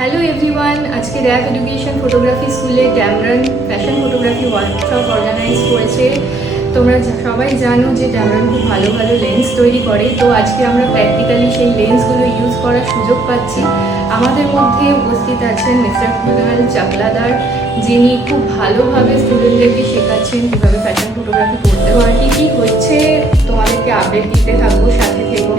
Hello everyone, আজকে rap education photography স্কুলে ড্যামরান fashion photography workshop organise করেছে। তোমরা সবাই জানো যে ড্যামরান খুব ভালো ভালো লেন্স তৈরি করে, তো আজকে আমরা প্র্যাকটিক্যালি সেই লেন্সগুলো ইউজ করার সুযোগ পাচ্ছি। আমাদের মধ্যে উপস্থিত আছেন মিস্টার কুনাল চাকলাদার, যিনি খুব ভালোভাবে স্টুডেন্টদেরকে শেখাচ্ছেন কীভাবে ফ্যাশন ফটোগ্রাফি করতে হয়। কী কী হচ্ছে তোমাদেরকে আপডেট দিতে থাকবো, সাথে থেকো।